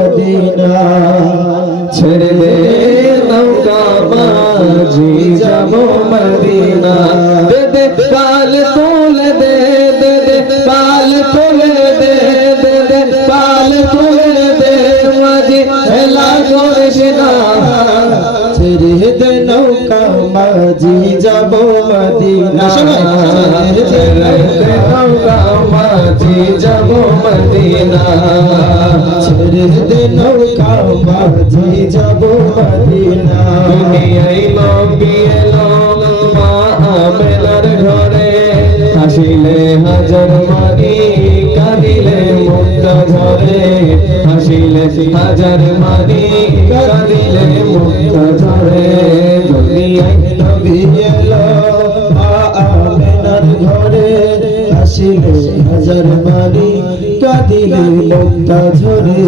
Medina ছেড়ে দে নৌকা মাঝি যাব মদিনা দে দে পাল তুলে দে দে দে পাল তুলে দে দে দে পাল তুলে দে মাঝি হেলা করিস না ছেড়ে দে নৌকা মাঝি যাব মদিনা ছেড়ে দে নৌকা মাঝি যাব মদিনা ছেড়ে দে নৌকা মাঝি যাব মদিনা দুনিয়ায় নবী এলো মা আমেনার ঘরে হাসিলে হাজার মানি কাঁদিলে মুক্তা ঝরে হাসিলে হাজার মানি কাঁদিলে মুক্তা ঝরে দুনিয়ায় নবী এলো মা আমেনার ঘরে হাসিলে হাজার মানি কাঁদিলে মুক্তা ঝরে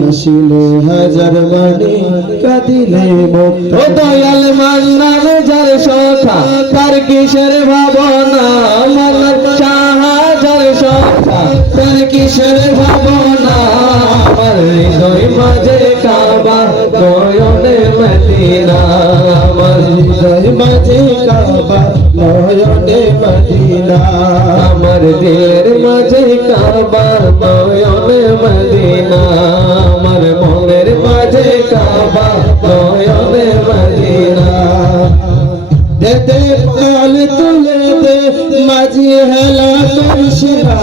হাসিলে হাজার মানি কাঁদিলে মুক্তা ও দয়াল মান্নান যার সখা তার কিসের ভাবনা মান্নান শাহজার সখা তার কিসের ভাবনা আমার হৃদয় মাঝে কাবা নয়নে মদিনা আমার হৃদয় মাঝে কাবা নয়নে মদিনা আমার দিলের মাঝে কাবা নয়নে মদিনা আমার মনের মাঝে কাবা নয়নে মদিনা দে দে পাল তুলে দে মাঝি হেলা করিস না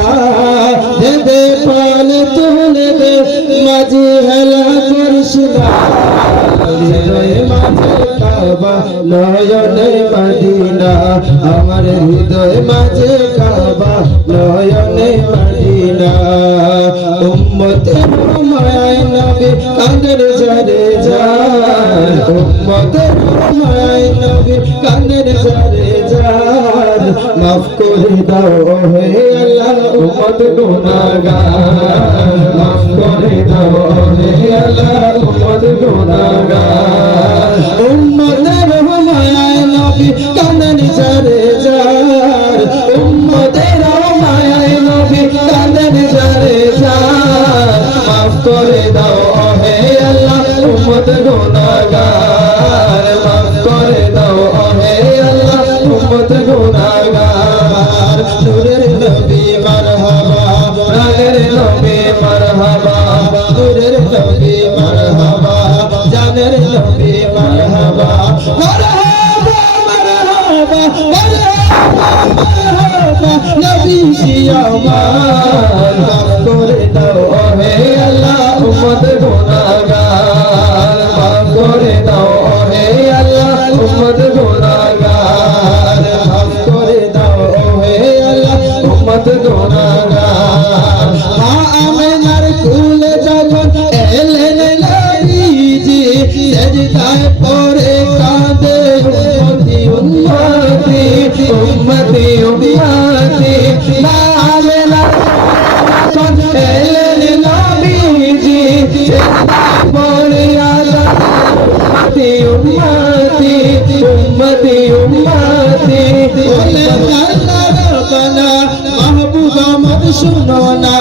দে দে পাল তুলে দে মাঝি হেলা করিস না হৃদয় মাঝে কাবা নয়নে মদিনা আমার হৃদয় মাঝে কাবা নয়নে মদিনা উম্মতের মায় নবী কাঁদের ঝরে যায় উম্মতের মায় নবী কাঁদের ঝরে যায় মাফ করে দাও হে আল্লাহ উম্মত গুনাহগার মাফ করে দাও হে আল্লাহ উম্মত গুনাহগার উম্মতের মায় নবী কাঁদের ঝরে যায় উম্মতের মায় নবী কাঁদের ঝরে যায় মাফ করে দাও হে আল্লাহ উম্মত গুনাহগার মাফ করে দাও হে আল্লাহ উম্মত গুনাহগার নূরের নবী মারহাবা প্রাণের নবী মারহাবা নূরের নবী মারহাবা জানের নবী মারহাবা মারহাবা মারহাবা মারহাবা নবী আমার মাফ করে দাও হে আল্লাহ উম্মত গুনাহগার মাফ করে দাও হে আল্লাহ উম্মত গুনাহগার মাফ করে দাও হে আল্লাহ উম্মত গুনাহগার মা আমেনার কুলে যখন এলেন নবীজি সেজদায় পড়ে কাঁদে উম্মতি উম্মতি উম্মতি উম্মতি মা আমেনার যখন এলেন নবীজি সেজদায় পড়ে উম্মতি উম্মতি উম্মতি উম্মতি বলে আল্লাহ রব্বানা মাহবুব আমার শুনো না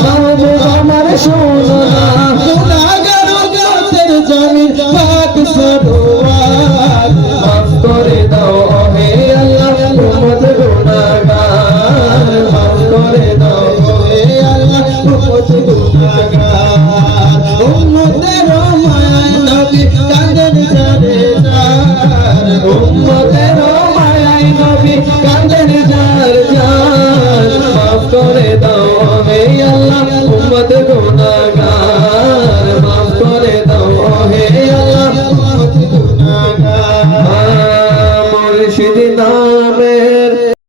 মাহবুব আমার শুনো